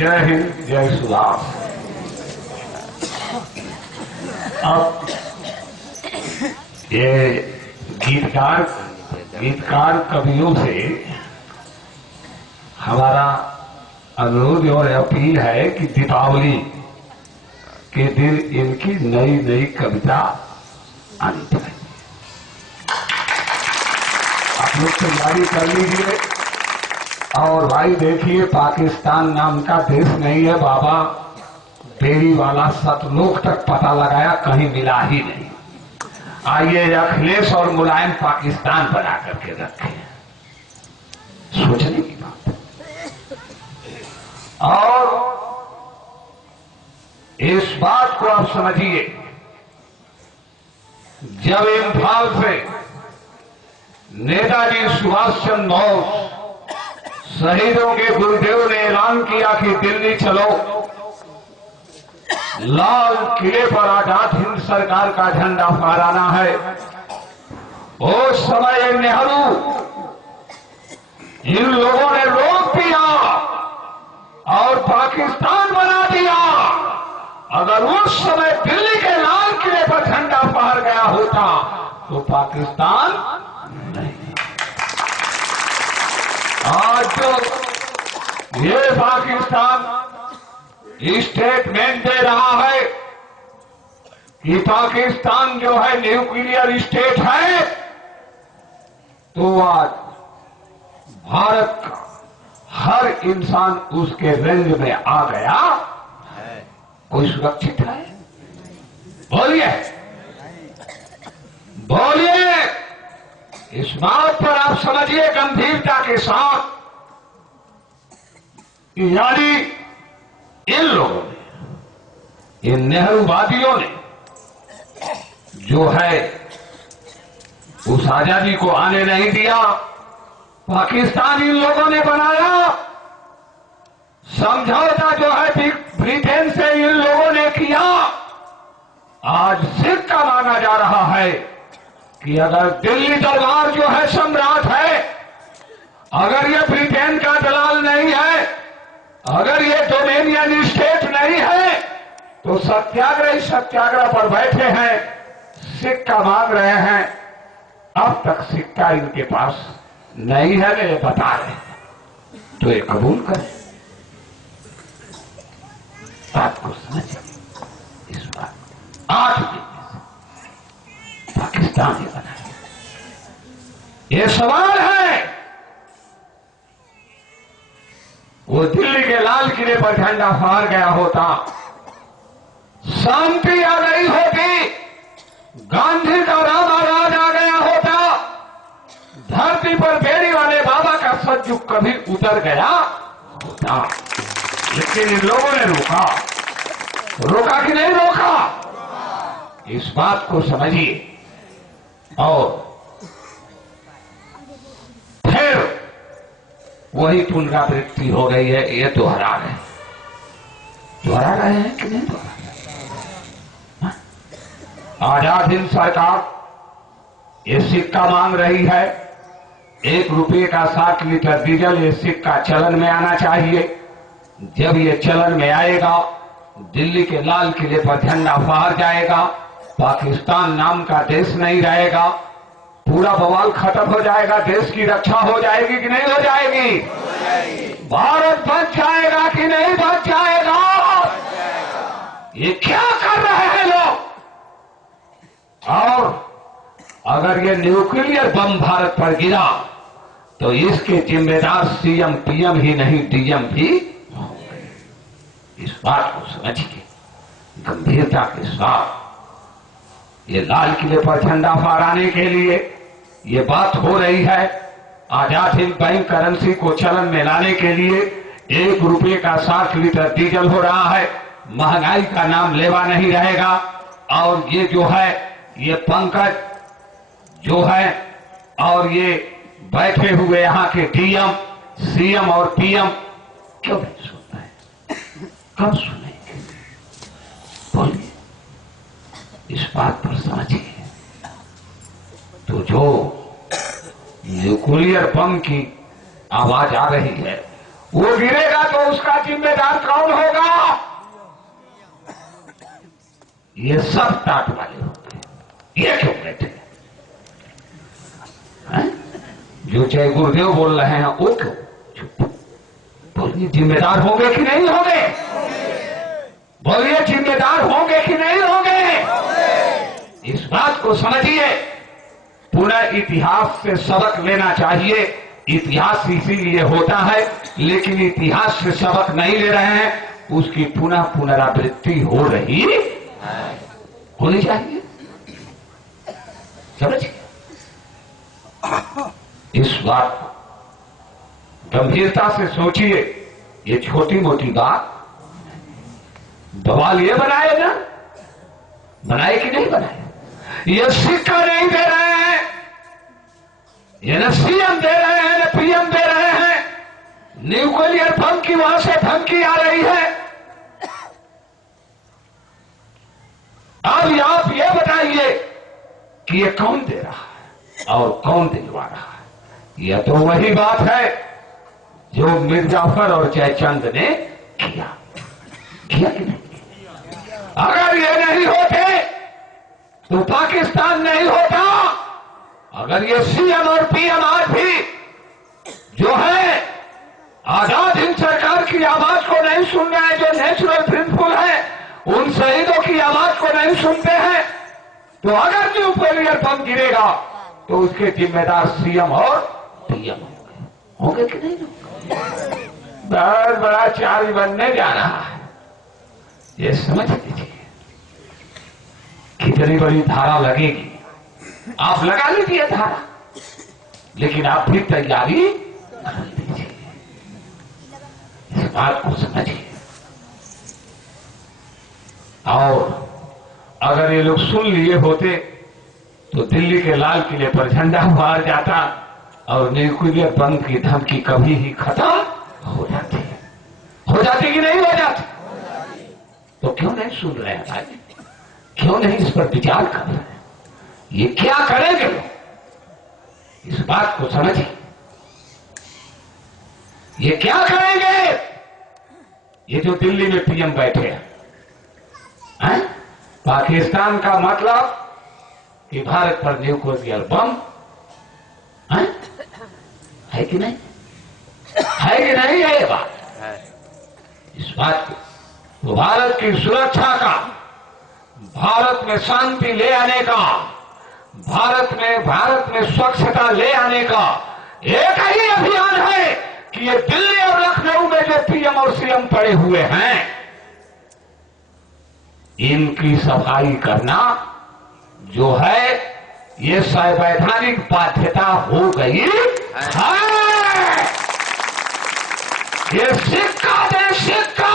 जय हिंद, जय सुराम। अब ये गीतकार कवियों से हमारा अनुरोध और अपील है कि दीपावली के दिन इनकी नई नई कविता आनी चाहिए। आप लोग तैयारी कर लीजिए। और भाई देखिए, पाकिस्तान नाम का देश नहीं है बाबा। बेरी वाला सतलोक तक पता लगाया, कहीं मिला ही नहीं। आइए अखिलेश और मुलायम पाकिस्तान बना करके रखे, सोचने की बात है। और इस बात को आप समझिए, जब इम्फाल से नेताजी सुभाष चंद्र बोस शहीदों के गुरुदेव ने ऐलान किया कि दिल्ली चलो, लाल किले पर आजाद हिंद सरकार का झंडा फहराना है। उस समय नेहरू इन लोगों ने रोक दिया और पाकिस्तान बना दिया। अगर उस समय दिल्ली के लाल किले पर झंडा फहर गया होता तो पाकिस्तान नहीं। आज जो ये पाकिस्तान स्टेटमेंट दे रहा है कि पाकिस्तान जो है न्यूक्लियर स्टेट है, तो आज भारत का हर इंसान उसके रेंज में आ गया है। कोई सुरक्षित है? बोलिए बोलिए। इस बात पर आप समझिए गंभीरता के साथ, यानी इन लोगों ने, इन नेहरूवादियों ने जो है उस आजादी को आने नहीं दिया। पाकिस्तान इन लोगों ने बनाया। समझौता जो है ब्रिटेन से इन लोगों ने किया। आज सिक्का माना जा रहा है कि अगर दिल्ली दरबार जो है सम्राट है, अगर ये ब्रिटेन का दलाल नहीं है, अगर ये डोमेनियन स्टेट नहीं है, तो सत्याग्रही सत्याग्रह पर बैठे हैं, सिक्का मांग रहे हैं। अब तक सिक्का इनके पास नहीं है, वे बता रहे हैं, तो ये कबूल करें। बात को समझिए। इस बात 8 दिन पाकिस्तान ने बनाया। ये सवाल है, वो दिल्ली के लाल किले पर झंडा फहर गया होता, शांति आ गई होती, गांधी का राम राज आ गया होता, धरती पर बेड़ी वाले बाबा का सज्जू कभी उतर गया होता। लेकिन इन लोगों ने रोका। रोका कि नहीं रोका? इस बात को समझिए। और फिर वही पुनरावृत्ति हो गई है। ये दोहरा रहे हैं कि नहीं दोहरा रहे? आजाद हिंद सरकार ये सिक्का मांग रही है। 1 रुपये का 60 लीटर डीजल, ये सिक्का चलन में आना चाहिए। जब ये चलन में आएगा, दिल्ली के लाल किले पर झंडा फहर जाएगा, पाकिस्तान नाम का देश नहीं रहेगा, पूरा बवाल खत्म हो जाएगा, देश की रक्षा हो जाएगी कि नहीं हो जाएगी? भारत बच जाएगा कि नहीं बच जाएगा? ये क्या कर रहे हैं लोग? और अगर ये न्यूक्लियर बम भारत पर गिरा तो इसके जिम्मेदार सीएम पीएम ही नहीं, डीएम भी होंगे। इस बात को समझिए गंभीरता के साथ। ये लाल किले पर झंडा फहराने के लिए ये बात हो रही है। आजाद हिंद बैंक करेंसी को चलन में लाने के लिए 1 रुपये का 60 लीटर डीजल हो रहा है। महंगाई का नाम लेवा नहीं रहेगा। और ये जो है, ये पंकज जो है और ये बैठे हुए यहाँ के डीएम, सीएम और पीएम क्यों नहीं सुन रहे? कब सुनेंगे? बोलिए। इस बात पर समझिए। तो जो न्यूक्लियर बम की आवाज आ रही है, वो गिरेगा तो उसका जिम्मेदार कौन ये सब टाट वाले होते हैं, ये क्यों बैठे हैं? जो चाहे गुरुदेव बोल रहे हैं वो क्यों चुप? बोलिए जिम्मेदार होंगे कि नहीं होंगे? बोलिए जिम्मेदार होंगे कि नहीं होंगे? इस बात को समझिए। पुनः इतिहास से सबक लेना चाहिए। इतिहास इसीलिए होता है, लेकिन इतिहास से सबक नहीं ले रहे हैं, उसकी पुनः पुनरावृत्ति हो रही होनी चाहिए। समझिए इस बात को गंभीरता से सोचिए। ये छोटी मोटी बात बवाल ये बनाए ना, बनाए कि नहीं बनाए? ये सिक्का नहीं दे रहे हैं, ये न सीएम दे रहे हैं, न पीएम दे रहे हैं। न्यूक्लियर बम की वहां से धमकी आ रही है। अब आप ये बताइए कि ये कौन दे रहा है और कौन दिलवा रहा है? यह तो वही बात है जो मिर्जाफर और जयचंद ने किया कि नहीं? अगर ये नहीं होते तो पाकिस्तान नहीं होता। अगर ये सीएम और पीएम आज भी जो है आजाद हिंद सरकार की आवाज को नहीं सुन रहे हैं, जो नेचुरल प्रिंसिपल है, उन शहीदों की आवाज को नहीं सुनते हैं, तो अगर न्यूक्लियर बम गिरेगा तो उसके जिम्मेदार सीएम और पीएम होंगे कि नहीं? बहुत बड़ा चार्ज बनने जा रहा है, ये समझ लीजिए। कितनी बड़ी धारा लगेगी, आप लगा लीजिए धारा, लेकिन आप भी तैयारी कर लीजिए। इस बात को समझिए। और अगर ये लोग सुन लिए होते तो दिल्ली के लाल किले पर झंडा बाहर जाता और न्यूक्लियर बम की धमकी कभी ही खत्म हो जाती कि नहीं हो जाती? तो क्यों नहीं सुन रहे हैं भाई? क्यों नहीं इस पर विचार कर रहे हैं? ये क्या करेंगे लोग? इस बात को समझिए। ये क्या करेंगे? ये जो दिल्ली में पीएम बैठे हैं, पाकिस्तान का मतलब कि भारत पर न्यूक्लियर बम है कि नहीं? है कि नहीं है ये बात? इस बात को तो भारत की सुरक्षा का, भारत में शांति ले आने का, भारत में स्वच्छता ले आने का एक ही अभियान है कि ये दिल्ली और लखनऊ में जो पीएम और सीएम पड़े हुए हैं, इनकी सफाई करना जो है ये संवैधानिक बाध्यता हो गई है। ये सिक्का दे सिक्का,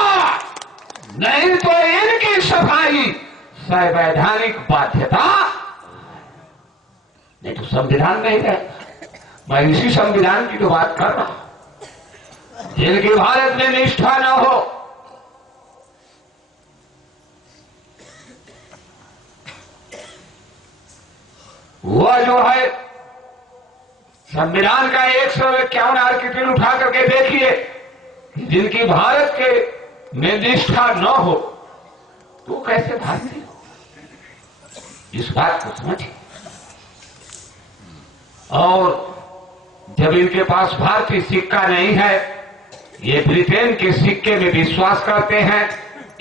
नहीं तो इनकी सफाई संवैधानिक बाध्यता, नहीं तो संविधान नहीं है। मैं इसी संविधान की तो बात कर रहा हूं जिनकी भारत में निष्ठा न हो। वह जो है संविधान का 151 आर्टिकल उठा करके देखिए, जिनकी भारत के में निष्ठा न हो तो कैसे भारतीय हो? इस बात को समझिए। और जब इनके पास भारतीय सिक्का नहीं है, ये ब्रिटेन के सिक्के में विश्वास करते हैं।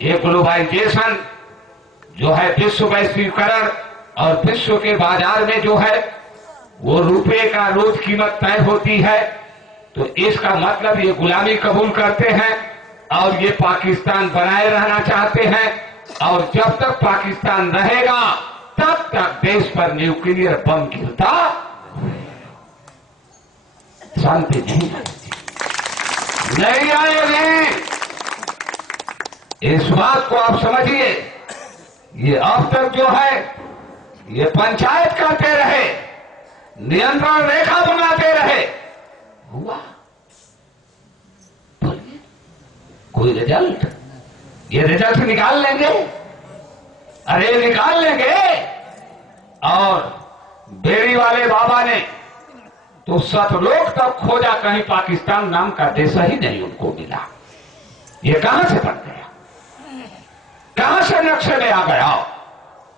ये ग्लोबलाइजेशन जो है, विश्व वैश्वीकरण और विश्व के बाजार में जो है वो रुपए का रोज कीमत तय होती है, तो इसका मतलब ये गुलामी कबूल करते हैं और ये पाकिस्तान बनाए रहना चाहते हैं। और जब तक पाकिस्तान रहेगा तब तक देश पर न्यूक्लियर बम गिरता, शांति नहीं आएगी। इस बात को आप समझिए। ये अब तक जो है ये पंचायत करते रहे, नियंत्रण रेखा बनाते रहे, हुआ बोलिए कोई रिजल्ट? ये रिजल्ट निकाल लेंगे, अरे निकाल लेंगे। और बेड़ी वाले बाबा ने तो सतलोक तक खोजा, कहीं पाकिस्तान नाम का देश ही नहीं उनको मिला। ये कहां से बन गया? कहां से नक्शे में आ गया?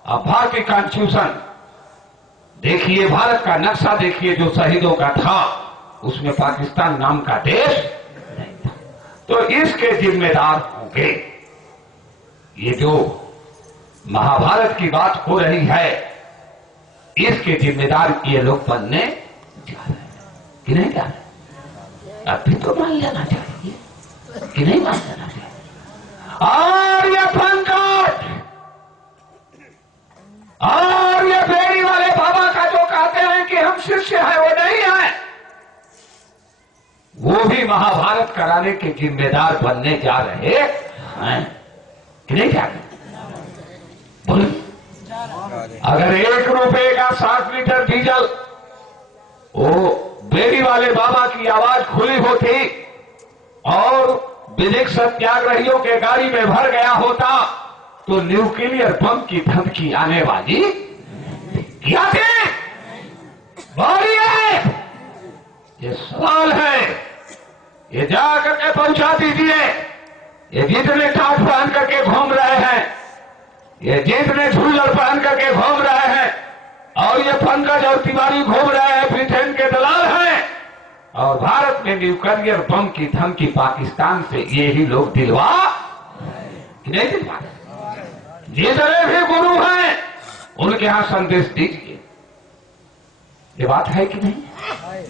अब भारतीय कॉन्स्टिट्यूशन देखिए, भारत का नक्शा देखिए जो शहीदों का था, उसमें पाकिस्तान नाम का देश नहीं था। तो इसके जिम्मेदार होंगे। ये जो महाभारत की बात हो रही है, इसके जिम्मेदार ये लोग बनने जा रहे हैं कि नहीं जा रहे? अब भी तो मान लेना चाहिए कि नहीं मान लेना चाहिए। और ये पंकज और ये बेड़ी वाले बाबा का जो कहते हैं कि हम शिष्य हैं, वो नहीं है। वो भी महाभारत कराने के जिम्मेदार बनने जा रहे हैं कि नहीं जा रहे? बोलिए, अगर 1 रुपए का 7 लीटर डीजल वो बेड़ी वाले बाबा की आवाज खुली होती और विधिक सत्याग्रहियों के गाड़ी में भर गया होता, तो न्यूक्लियर बम की धमकी आने वाली क्या थी? बोलिए, ये सवाल है, ये जा करके पहुंचा दीजिए। ये जितने टाट पहन करके घूम रहे हैं, ये जितने झूलर पहन करके घूम रहे हैं, और ये पंकज और तिवारी घूम रहे हैं, ब्रिटेन के दलाल हैं, और भारत में न्यूक्लियर बम की धमकी पाकिस्तान से ये ही लोग दिलवा नहीं दिलवा। जितने भी गुरु हैं उनके यहां संदेश दीजिए। ये बात है कि नहीं?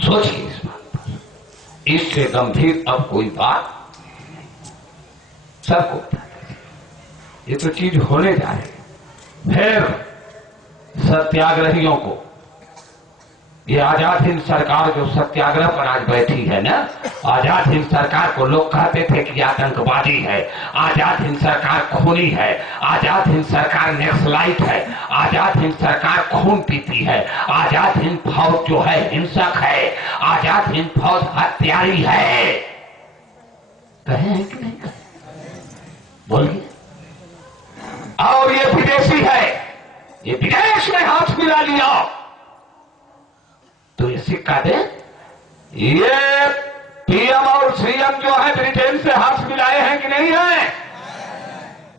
सोचिए इस बात पर। इससे गंभीर अब कोई बात सबको बता दीजिए। ये तो चीज होने जा रही है। फिर सत्याग्रहियों को, ये आजाद हिंद सरकार जो सत्याग्रह पर आज बैठी है ना, आजाद हिंद सरकार को लोग कहते थे कि आतंकवादी है, आजाद हिंद सरकार खूनी है, आजाद हिंद सरकार नक्सलाइट है, आजाद हिंद सरकार खून पीती है, आजाद हिंद फौज जो है हिंसक है, आजाद हिंद फौज हत्यारी है। कहे हैं कि नहीं कहे? बोलिए। और ये विदेशी है, ये विदेश में हाथ मिला लिया तो ये सिक्का दे। ये पीएम और सीएम जो है ब्रिटेन से हाथ मिलाए हैं कि नहीं है?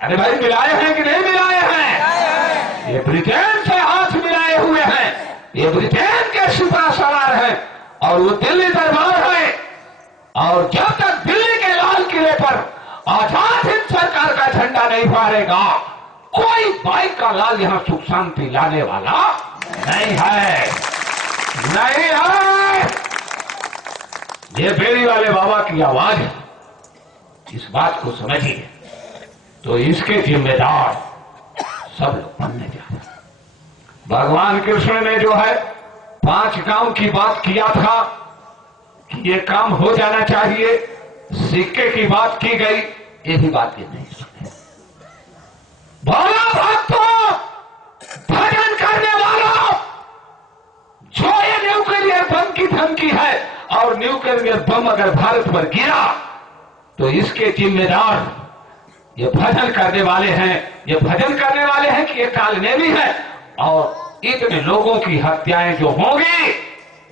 अरे भाई, मिलाए हैं कि नहीं मिलाए हैं? ये ब्रिटेन से हाथ मिलाए हुए हैं। ये ब्रिटेन के सुपा सवार हैं और वो दिल्ली दरबार है। और जब तक दिल्ली के लाल किले पर आजाद हिंद सरकार का झंडा नहीं फहरेगा, कोई बाइक का लाल यहां सुख शांति लाने वाला नहीं है, नहीं है। ये बेड़ी वाले बाबा की आवाज है, इस बात को समझिए। तो इसके जिम्मेदार सब लोग बनने जा रहे हैं। भगवान कृष्ण ने जो है 5 गांव की बात किया था कि ये काम हो जाना चाहिए, सिक्के की बात की गई, ये भी बात ये नहीं सुने। बोलो भक्तों, भजन करने वालों, जो ये न्यूक्लियर बम की धमकी है, और न्यूक्लियर बम अगर भारत पर गिरा तो इसके जिम्मेदार ये भजन करने वाले हैं। ये भजन करने वाले हैं कि ये कालने भी है, और इतने लोगों की हत्याएं जो होंगी,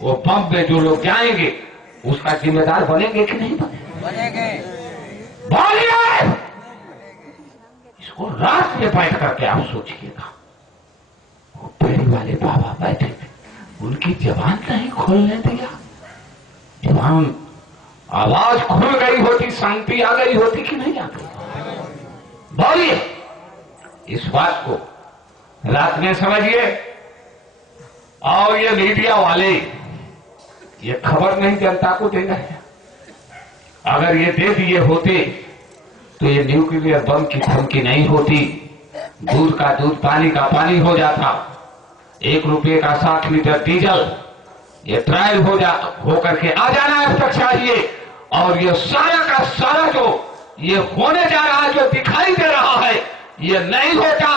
वो बम में जो लोग जाएंगे उसका जिम्मेदार बनेंगे कि नहीं बनेंगे? बोलिए। इसको रात में बैठ करके आप सोचिएगा। वो बेड़ी वाले बाबा बैठे थे, उनकी जबान नहीं खोलने दिया। जबान, आवाज खुल गई होती, शांति आ गई होती कि नहीं आ गई? बोलिए। इस बात को रात में समझिए। और ये मीडिया वाले ये खबर नहीं जनता को दे रहे हैं। अगर ये दे दिए होते तो ये न्यूक्लियर बम की धमकी नहीं होती, दूध का दूध पानी का पानी हो जाता। 1 रुपये का 60 लीटर डीजल ये ट्रायल हो करके आ जाना अब तक चाहिए। और ये सारा का सारा जो ये होने जा रहा है, जो दिखाई दे रहा है, ये नहीं होता।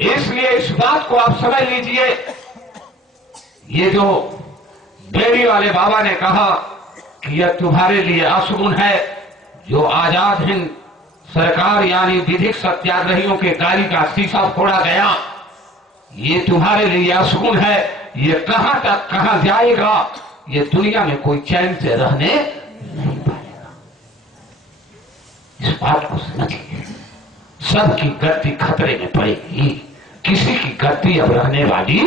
इसलिए इस बात को आप समझ लीजिए। ये जो बेड़ी वाले बाबा ने कहा कि यह तुम्हारे लिए अशुभ है, जो आजाद हिंद सरकार यानी विधिक सत्याग्रहियों के गाड़ी का शीशा फोड़ा गया, ये तुम्हारे लिए अशुभ है। ये कहां तक कहां जाएगा, ये दुनिया में कोई चैन से रहने नहीं पाएगा। इस बात को समझिए। सबकी गति खतरे में पड़ेगी, किसी की गद्दी अब रहने वाली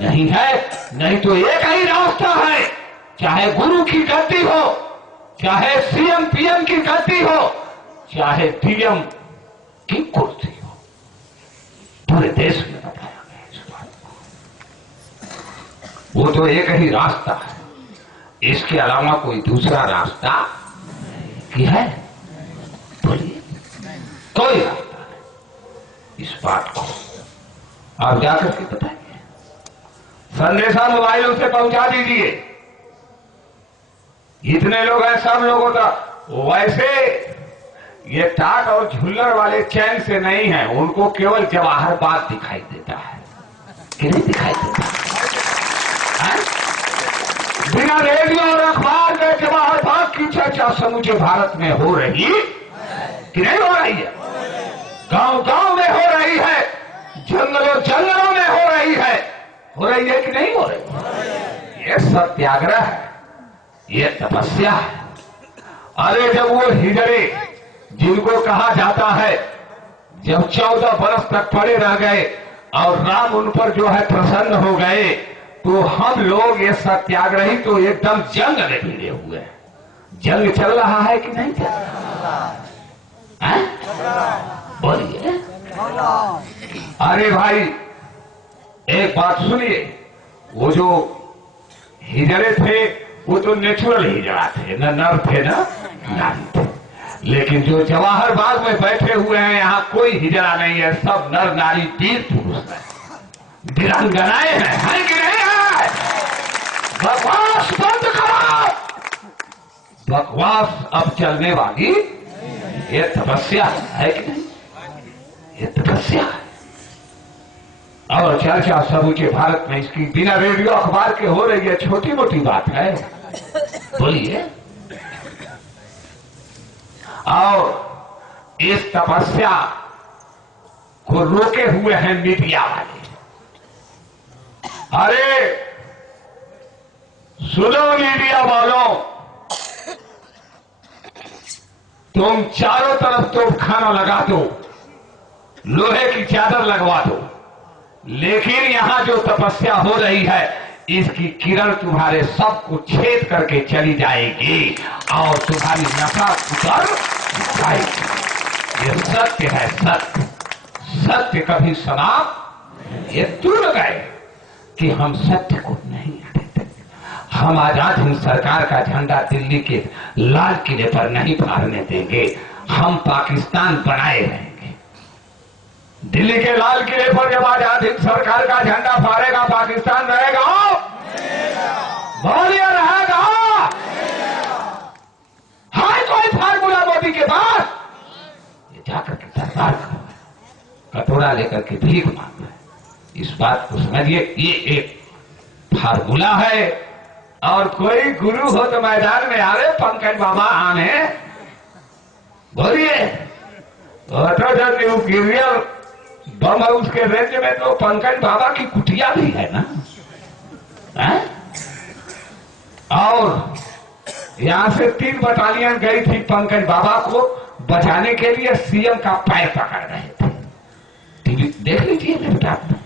नहीं है। नहीं तो एक ही रास्ता है, चाहे गुरु की गद्दी हो, चाहे सीएम पीएम की गद्दी हो, चाहे डीएम की कुर्सी हो। पूरे देश में बताया गया इस बात को। वो तो एक ही रास्ता है, इसके अलावा कोई दूसरा रास्ता की है? बोलिए, कोई रास्ता नहीं। इस बात को आप जाकर के बताइए, संदेशा मोबाइलों से पहुंचा दीजिए। इतने लोग हैं, सब लोगों का वैसे ये टाट और झुल्लर वाले चैन से नहीं है, उनको केवल जवाहर बाग दिखाई देता है कि नहीं दिखाई देता है? बिना रेडियो और अखबार में जवाहर बाग की चर्चा समूचे भारत में हो रही कि नहीं हो रही है? गांव गांव में हो रही है, जंगलों जंगलों में हो रही है कि नहीं हो रही? ये सत्याग्रह है, ये तपस्या है। अरे जब वो हिजड़े जिनको कहा जाता है, जब 14 बरस तक पड़े रह गए और राम उन पर जो है प्रसन्न हो गए, तो हम लोग ये सत्याग्रही तो एकदम जंग में भिड़े हुए हैं। जंग चल रहा है कि नहीं चल रहा है? बोलिए। अरे भाई एक बात सुनिए, वो जो हिजड़े थे वो तो नेचुरल हिजड़ा थे, न नर थे न नारी थे। लेकिन जो जवाहर बाग में बैठे हुए हैं, यहाँ कोई हिजड़ा नहीं है, सब नर नारी वीर पुरुष हैं, वीरांगनाएं हैं कि नहीं है? बकवास बंद करो, बकवास अब चलने वाली ये तपस्या है कि नहीं? ये तपस्या है। और चर्चा समूचे भारत में इसकी बिना रेडियो अखबार के हो रही है, छोटी मोटी बात है? बोलिए। और इस तपस्या को रोके हुए हैं मीडिया वाले। अरे सुनो मीडिया वालों, तुम चारों तरफ तो खाना लगा दो, लोहे की चादर लगवा दो, लेकिन यहां जो तपस्या हो रही है, इसकी किरण तुम्हारे सब को छेद करके चली जाएगी और तुम्हारी नशा उतर जाएगी। ये सत्य है, सत्य। सत्य कभी समाप्त ये दूर गए कि हम सत्य को नहीं हटाते। हम आजाद हिंद सरकार का झंडा दिल्ली के लाल किले पर नहीं फहरने देंगे। हम पाकिस्तान बनाए रहेंगे। दिल्ली के लाल किले पर जब आजाद हिंद सरकार का झंडा फहरेगा, पाकिस्तान रहेगा? बोलिए, रहेगा? है कोई फार्मूला मोदी के पास? ये जाकर के सरकार कटोरा लेकर के भीख मांग रहे। इस बात को समझिए, ये एक फार्मूला है। और कोई गुरु हो तो मैदान में आवे, पंकज बाबा आने बोलिए। तो जब न्यूक्लियर बम हाउस के रेंज में तो पंकज बाबा की कुटिया भी है ना, है? और यहां से 3 बटालियन गई थी पंकज बाबा को बचाने के लिए, सीएम का पैर पकड़ रहे थे। टीवी देख लीजिए लैपटॉप में,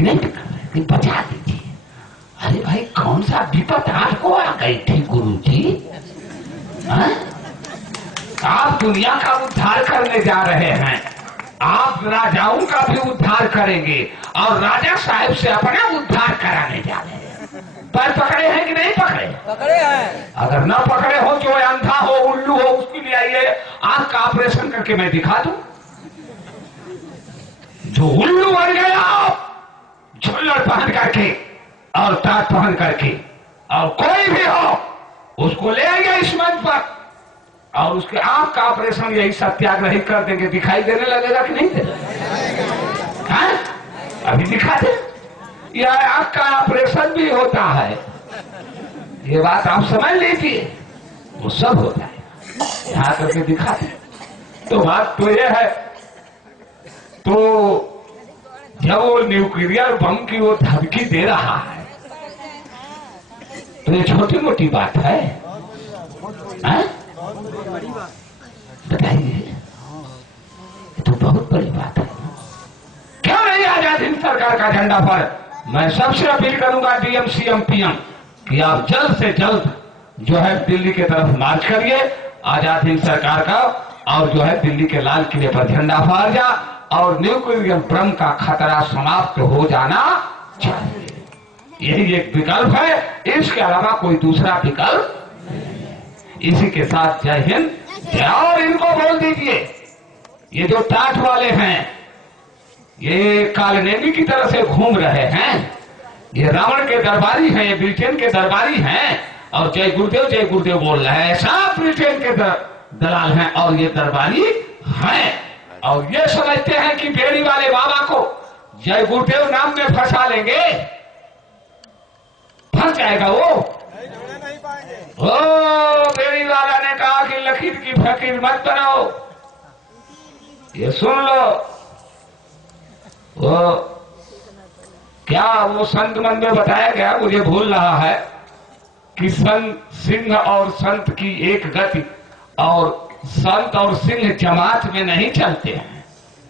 नहीं पकड़ रहे, बचा दीजिए। अरे भाई, कौन सा विपद आपको आ गई थी गुरु जी? आप दुनिया का उद्धार करने जा रहे हैं, आप राजाओं का भी उद्धार करेंगे और राजा साहब से अपना उद्धार कराने जा रहे हैं। पैर पकड़े हैं कि नहीं पकड़े? पकड़े हैं। अगर न पकड़े हो, जो अंधा हो, उल्लू हो, उसके लिए आइए, आंख का ऑपरेशन करके मैं दिखा दूं। जो उल्लू बन गया झुल्लड़ पहन करके और टाट पहन करके, और कोई भी हो, उसको ले आइए इस मंच पर और उसके आंख का ऑपरेशन यही सत्याग्रही कर देंगे। दिखाई देने लगेगा कि नहीं देगा? अभी दिखा दे। यह आंख का ऑपरेशन भी होता है, ये बात आप समझ लीजिए, वो सब होता है। यहां करके दिखा दे। तो बात तो यह है, तो जब वो न्यूक्लियर बम की वो धमकी दे रहा है, तो ये छोटी मोटी बात है? बताइए, ये तो बहुत बड़ी सरकार का झंडा पर मैं सबसे अपील करूंगा डीएम सीएम पीएम कि आप जल्द से जल्द जो है दिल्ली की तरफ मार्च करिए, आजाद हिंद सरकार का, और जो है दिल्ली के लाल किले पर झंडा फहर जा और न्यूक्लियर बम का खतरा समाप्त हो जाना चाहिए। यही एक विकल्प है, इसके अलावा कोई दूसरा विकल्प। इसी के साथ जय हिंद जय। और इनको बोल दीजिए, ये जो टाट वाले हैं, ये कालनेमी की तरह से घूम रहे हैं, ये रावण के दरबारी हैं, ये ब्रिटेन के दरबारी हैं, और जय गुरुदेव बोल रहे हैं। सब ब्रिटेन के दलाल हैं और ये दरबारी हैं, और ये समझते हैं कि बेड़ी वाले बाबा को जय गुरुदेव नाम में फंसा लेंगे, फंस जाएगा वो। ओ बेड़ी वाला ने कहा कि लकीर की फकीर मत बनाओ, ये सुन लो। वो क्या वो संत मन में बताया गया, मुझे भूल रहा है, कि संत सिंह और संत की एक गति, और संत और सिंह जमात में नहीं चलते हैं,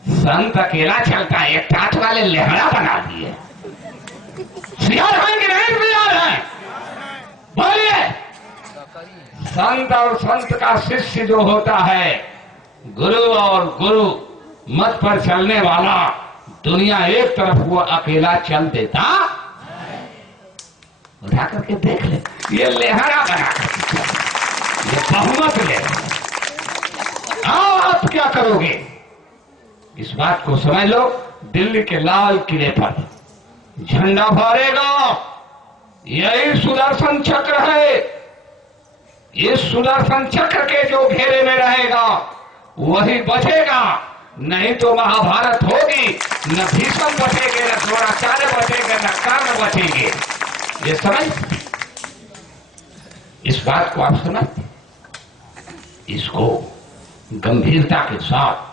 संत अकेला चलता है। एक टाट वाले लेहड़ा बना दिए। सियार हैं कि नहीं सियार हैं? बोलिए। संत और संत का शिष्य जो होता है, गुरु और गुरु मत पर चलने वाला, दुनिया एक तरफ वो अकेला चल देता। उठा करके देख ले, ये लेहरा बना करके, ये बहुमत ले। आप क्या करोगे? इस बात को समझ लो। दिल्ली के लाल किले पर झंडा फहरेगा, यही सुदर्शन चक्र है। इस सुदर्शन चक्र के जो घेरे में रहेगा वही बचेगा, नहीं तो महाभारत होगी। न भीष्म बचेंगे, न द्रोणाचार्य बचेंगे, न कर्ण बचेंगे। ये समझ, इस बात को आप समझ, इसको गंभीरता के साथ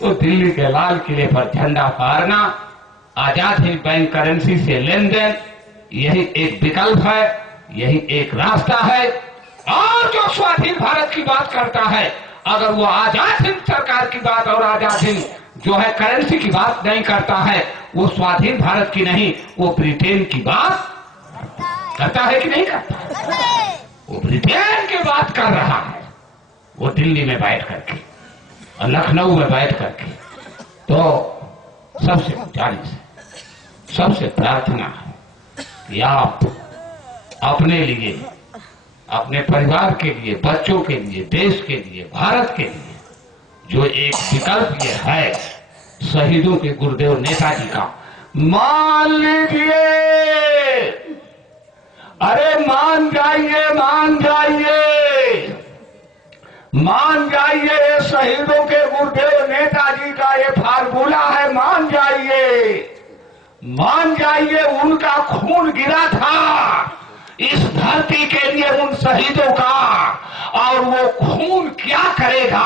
तो दिल्ली के लाल किले पर झंडा फहरना, आजाद हिंद बैंक करेंसी से लेन देन, यही एक विकल्प है, यही एक रास्ता है। और जो स्वाधीन भारत की बात करता है, अगर वो आजाद हिंद सरकार की बात और आजाद हिंद जो है करेंसी की बात नहीं करता है, वो स्वाधीन भारत की नहीं, वो ब्रिटेन की बात करता है कि नहीं करता? वो ब्रिटेन की बात कर रहा है, वो दिल्ली में बैठ करके और लखनऊ में बैठ करके। तो सबसे गुजारिश है, सबसे प्रार्थना है कि आप अपने लिए, अपने परिवार के लिए, बच्चों के लिए, देश के लिए, भारत के लिए जो एक विकल्प ये है शहीदों के गुरुदेव नेताजी का, मान लीजिए। अरे मान जाइए, मान जाइए, मान जाइए। शहीदों के गुरुदेव नेताजी का ये फार्मूला है, मान जाइए, मान जाइए। उनका खून गिरा था इस धरती के लिए, उन शहीदों का, और वो खून क्या करेगा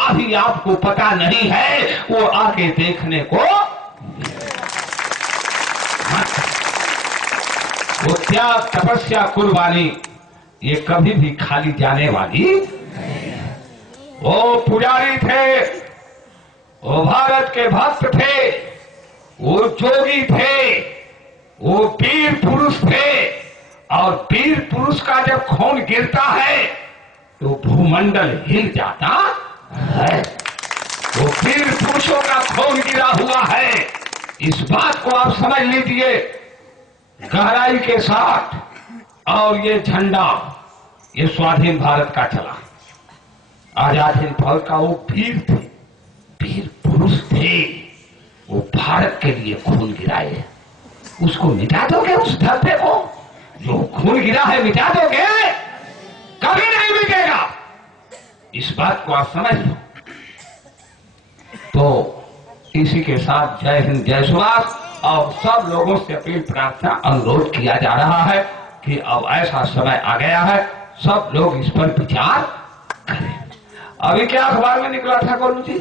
अभी आपको पता नहीं है, वो आगे देखने को। वो त्याग, तपस्या, कुर्बानी ये कभी भी खाली जाने वाली। वो पुजारी थे, वो भारत के भक्त थे, वो जोगी थे, वो वीर पुरुष थे, और वीर पुरुष का जब खून गिरता है तो भूमंडल हिल जाता है। वो वीर पुरुषों का खून गिरा हुआ है, इस बात को आप समझ लीजिए गहराई के साथ। और ये झंडा ये स्वाधीन भारत का चला, आजाद हिंद फौज का। वो वीर थे, वीर पुरुष थे, वो भारत के लिए खून गिराए। उसको मिटा दोगे? उस धरती को जो खून गिरा है मिटा दोगे? कभी नहीं मिटेगा। इस बात को आप समझ लो। तो इसी के साथ जय हिंद, जय सुभाष। और सब लोगों से अपील, प्रार्थना, अनुरोध किया जा रहा है कि अब ऐसा समय आ गया है, सब लोग इस पर विचार करें। अभी क्या अखबार में निकला था गोलू जी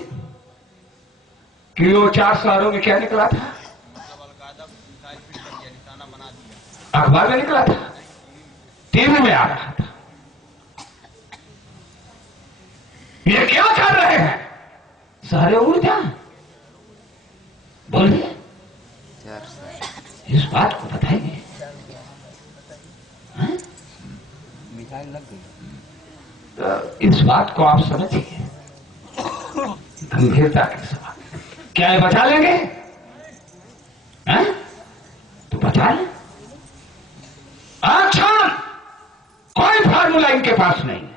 कि वो 4 शहरों में क्या निकला था? अखबार में निकला था, टीवी में आ रहा था। ये क्या कर रहे हैं? सारे उड़ जाए, बोलिए। बात को बताइए। तो इस बात को आप समझिए गंभीरता के साथ। क्या ये बचा लेंगे? हैं? तो बचा लें। अच्छा, कोई फार्मूला इनके पास नहीं है।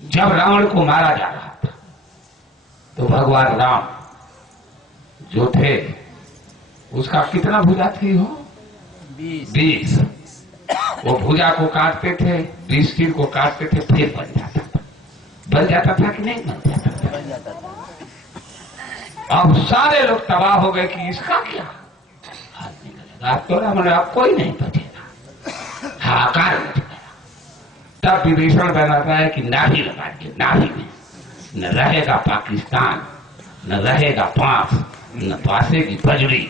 जब रावण को मारा जा रहा था तो भगवान राम जो थे उसका कितना भुजा थी हो? 20। वो भुजा को काटते थे, 20 तीर को काटते थे, फिर बन जाता था। बन जाता था कि नहीं बन जाता था? बन जाता था। अब सारे लोग तबाह हो गए कि इसका क्या हाल निकलेगा। अब तो राम अब कोई नहीं बचेगा। हाहाकार मच गया। तब विभीषण बनाता है कि नाभि लगा के, नाभि में न रहेगा पाकिस्तान, न रहेगा पास, न पासेगी बजरी,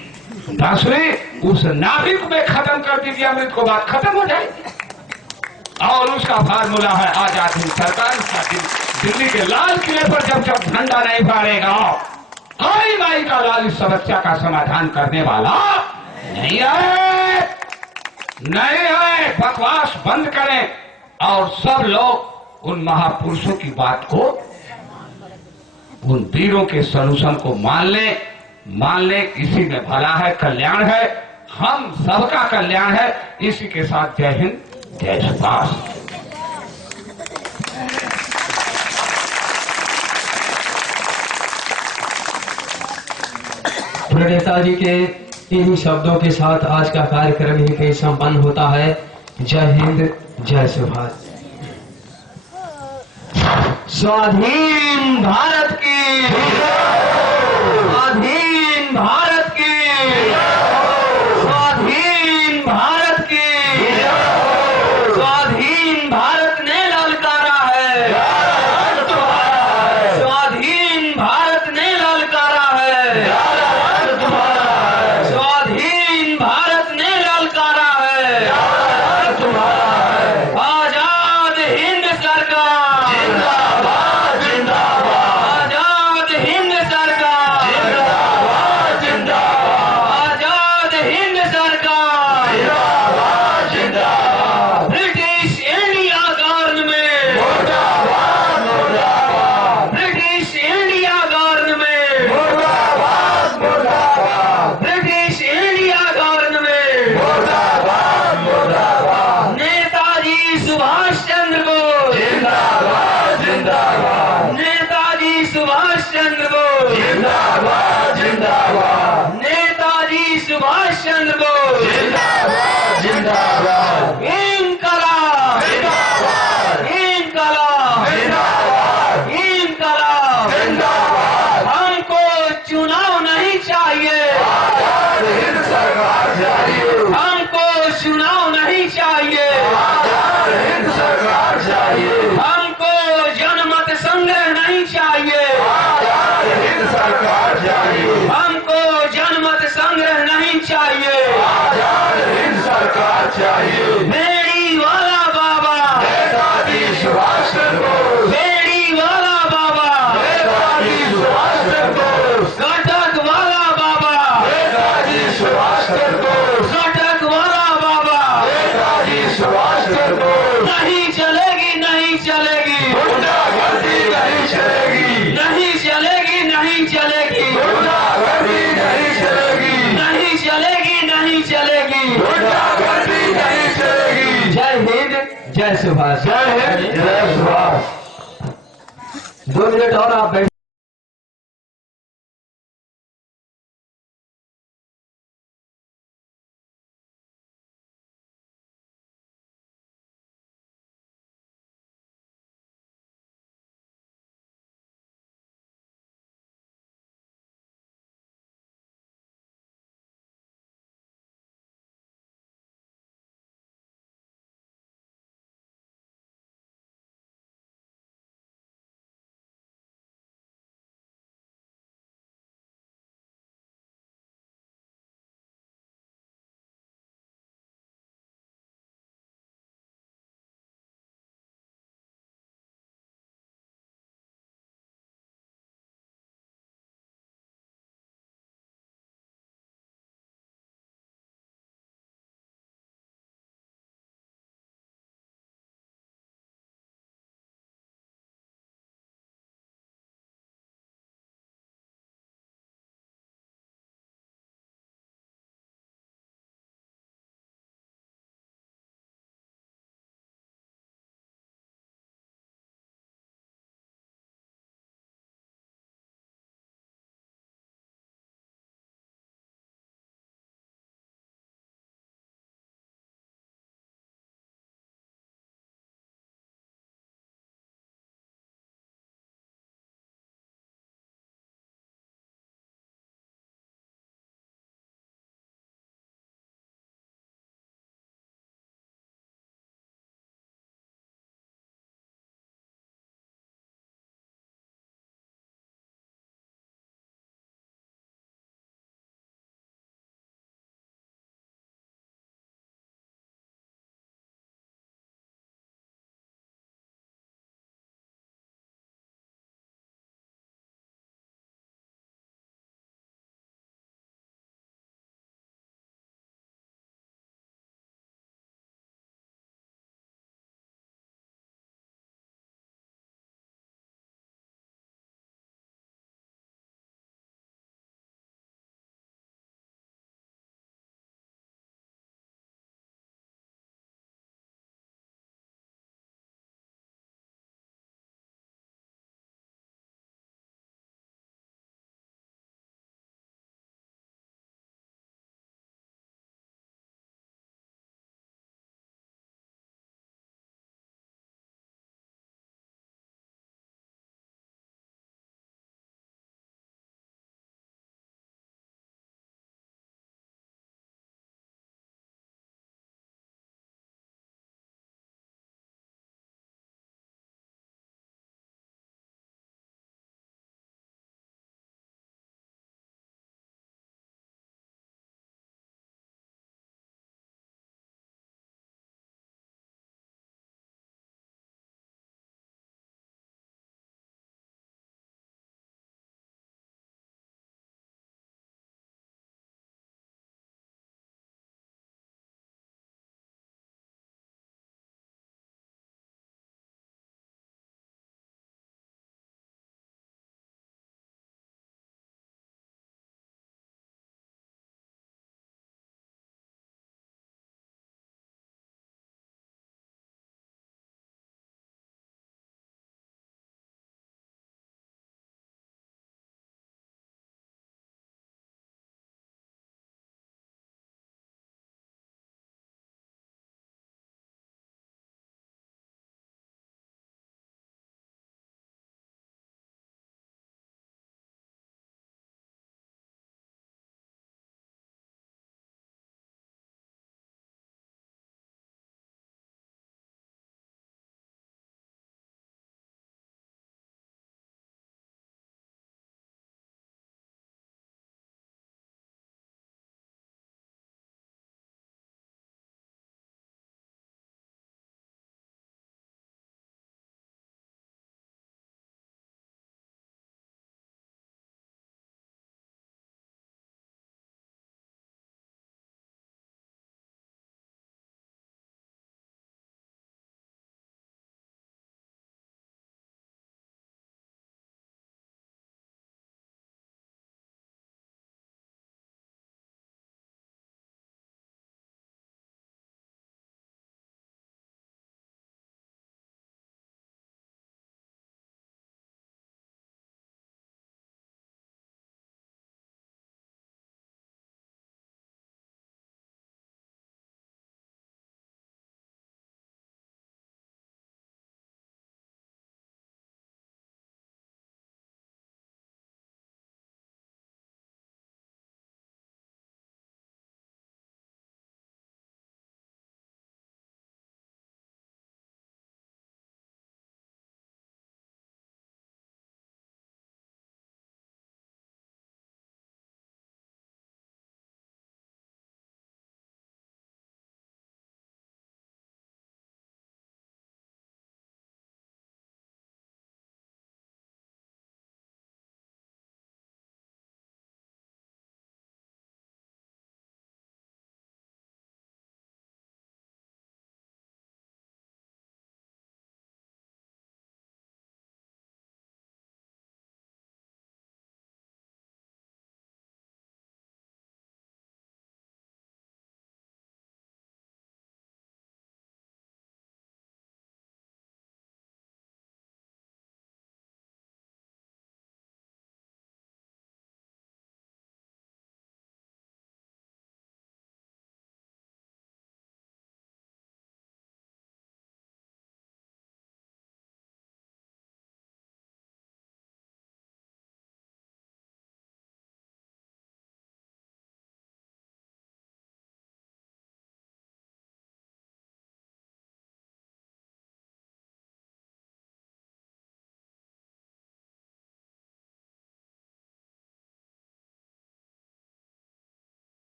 बांसुरी। उस नाभिक में खत्म कर दीजिए, अमृत को बात खत्म हो जाएगी। और उसका फार्मूला है आजाद हिंद सरकार का। दिल्ली के लाल किले पर जब जब झंडा नहीं फहरेगा, कोई माई का लाल इस समस्या का समाधान करने वाला नहीं है। नहीं है। बकवास बंद करें और सब लोग उन महापुरुषों की बात को, उन वीरों के सॉल्यूशन को मान ले। इसी में भला है, कल्याण है, हम सबका कल्याण है। इसी के साथ जय हिंद, जय सुभाष। नेताजी के इन शब्दों के साथ आज का कार्यक्रम ही कहीं संपन्न होता है। जय हिंद, जय सुभाष। स्वाधीन भारत की, स्वाधीन भारत की, स्वाधीन भारत की, स्वाधीन भारत ने ललकारा है, स्वाधीन भारत ने ललकारा है, स्वाधीन भारत ने ललकारा है। आजाद हिंद सरकार जिंदाबाद, जिंदाबाद। आजाद हिंद सरकार जिंदाबाद, जिंदाबाद। आजाद हिंद सरकार जिंदाबाद, जिंदाबाद। ब्रिटिश इंडिया गवर्नमेंट मुर्दाबाद, मुर्दाबाद। ब्रिटिश इंडिया गवर्नमेंट मुर्दाबाद, मुर्दाबाद। ब्रिटिश इंडिया गवर्नमेंट मुर्दाबाद, मुर्दाबाद। नेताजी सुभाष चंद्र बोस जिंदाबाद, जिंदाबाद। नेताजी सुभाष चंद्र बोस जिंदाबाद, जिंदाबाद। नेताजी सुभाष चंद्र बोस जिंदाबाद, जिंदाबाद। इनकलाब जिंदाबाद, इनकलाब जिंदाबाद, इनकलाब जिंदाबाद। हमको चुनाव नहीं चाहिए, आजाद हिंद सरकार चाहिए। हमको चुनाव नहीं चाहिए, आजाद हिंद सरकार चाहिए। हमको जनमत संग्रह नहीं चाहिए, आजाद हिंद सरकार चाहिए। हमको जनमत संग्रह नहीं चाहिए, आजाद हिंद सरकार चाहिए। बेड़ी वाला बाबा नेताजी सुभाष चंद्र बोस, बेड़ी वाला बाबा नेताजी सुभाष चंद्र बोस। कटक वाला बाबा नेताजी सुभाष चंद्र बोस, कटक वाला बाबा नेताजी सुभाष चंद्र बोस। नहीं चलेगी, नहीं चलेगी गुंडागर्दी, नहीं चलेगी, नहीं चलेगी, नहीं चलेगी गुंडागर्दी, नहीं चलेगी, नहीं चलेगी, नहीं चलेगी गुंडागर्दी, नहीं चलेगी। जय हिंद, जय सुभाष। जय हिंद, जय सुभाष। 2 मिनट और आप बैठ